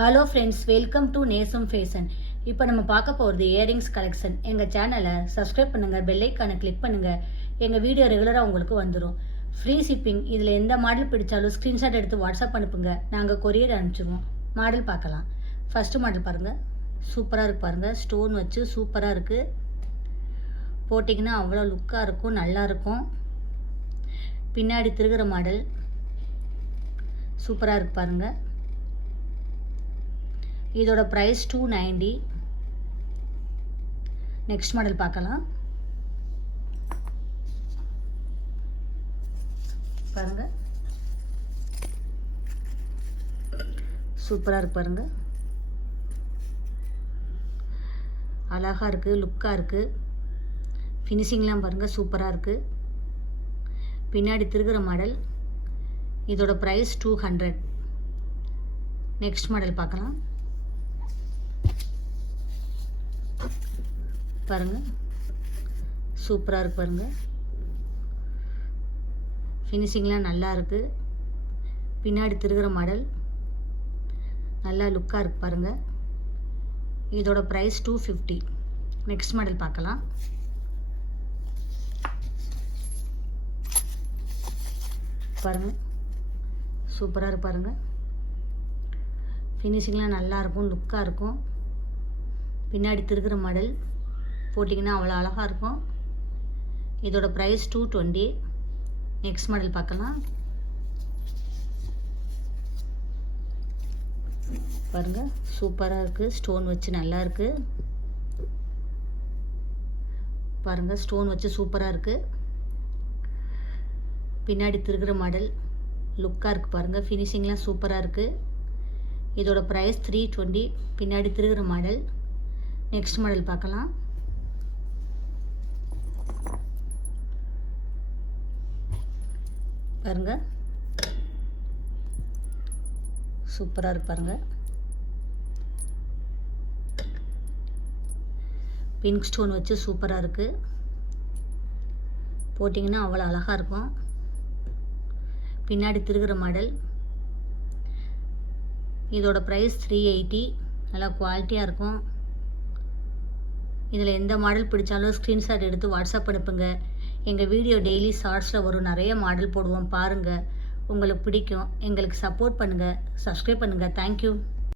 Hello friends, welcome to நேசம் fashion. இப்போ நம்ம பார்க்க போகிறது இயரிங்ஸ் கலெக்ஷன். எங்கள் சேனலை சப்ஸ்கிரைப் பண்ணுங்கள், பெல் ஐக்கானை கிளிக் பண்ணுங்கள். எங்கள் வீடியோ ரெகுலராக உங்களுக்கு வந்துடும். Free shipping. இதில் எந்த மாடல் பிடிச்சாலும் ஸ்க்ரீன்ஷாட் எடுத்து வாட்ஸ்அப் அனுப்புங்க, நாங்கள் கொரியர் அனுப்பிச்சிடுவோம். மாடல் பார்க்கலாம். ஃபஸ்ட்டு மாடல் பாருங்கள், சூப்பராக இருக்குது பாருங்கள். ஸ்டோன் வச்சு சூப்பராக இருக்குது. போட்டிங்கன்னா அவ்வளோ லுக்காக இருக்கும், நல்லாயிருக்கும். பின்னாடி திருகிற மாடல் சூப்பராக இருக்குது பாருங்கள். இதோட ப்ரைஸ் 290. நெக்ஸ்ட் மாடல் பார்க்கலாம். பாருங்க, சூப்பராக இருக்கு பாருங்க. அழகாக இருக்குது, லுக்காக இருக்குது. ஃபினிஷிங்லாம் பாருங்கள், சூப்பராக இருக்குது. பின்னாடி திருகிற மாடல். இதோட ப்ரைஸ் 200. நெக்ஸ்ட் மாடல் பார்க்கலாம். பாருங்கள், சூப்பராக இருக்குது பாருங்கள். ஃபினிஷிங்லாம் நல்லா இருக்குது. பின்னாடி திருகிற மாடல் நல்லா லுக்காக இருக்குது பாருங்கள். இதோட ப்ரைஸ் 250. நெக்ஸ்ட் மாடல் பார்க்கலாம். பாருங்கள், சூப்பராக இருக்கு பாருங்கள். ஃபினிஷிங்லாம் நல்லாயிருக்கும், லுக்காக இருக்கும். பின்னாடி திருகிற மாடல் போட்டிங்கன்னா அவ்வளோ அழகாக இருக்கும். இதோட ப்ரைஸ் 220. நெக்ஸ்ட் மாடல் பார்க்கலாம். பாருங்கள், சூப்பராக இருக்குது. ஸ்டோன் வச்சு நல்லா இருக்குது பாருங்கள். ஸ்டோன் வச்சு சூப்பராக இருக்குது. பின்னாடி திருகிற மாடல் லுக்காக இருக்குது பாருங்கள். ஃபினிஷிங்லாம் சூப்பராக இருக்குது. இதோட ப்ரைஸ் 320. பின்னாடி திருகிற மாடல். நெக்ஸ்ட் மாடல் பார்க்கலாம். பாருங்க, சூப்பராக இருக்கு பாருங்க. பிங்க் ஸ்டோன் வச்சு சூப்பராக இருக்கு. போட்டிங்கன்னா அவ்வளோ அழகாக இருக்கும். பின்னாடி திருகிற மாடல். இதோட ப்ரைஸ் 380. நல்லா குவாலிட்டியாக இருக்கும். இதில் எந்த மாடல் பிடிச்சாலும் ஸ்க்ரீன்ஷாட் எடுத்து வாட்ஸ்அப் அனுப்புங்க. எங்கள் வீடியோ டெய்லி ஷார்ட்ஸில் வரும், நிறைய மாடல் போடுவோம், பாருங்கள். உங்களுக்கு பிடிக்கும். எங்களுக்கு சப்போர்ட் பண்ணுங்கள், சப்ஸ்கிரைப் பண்ணுங்கள். தேங்க்யூ.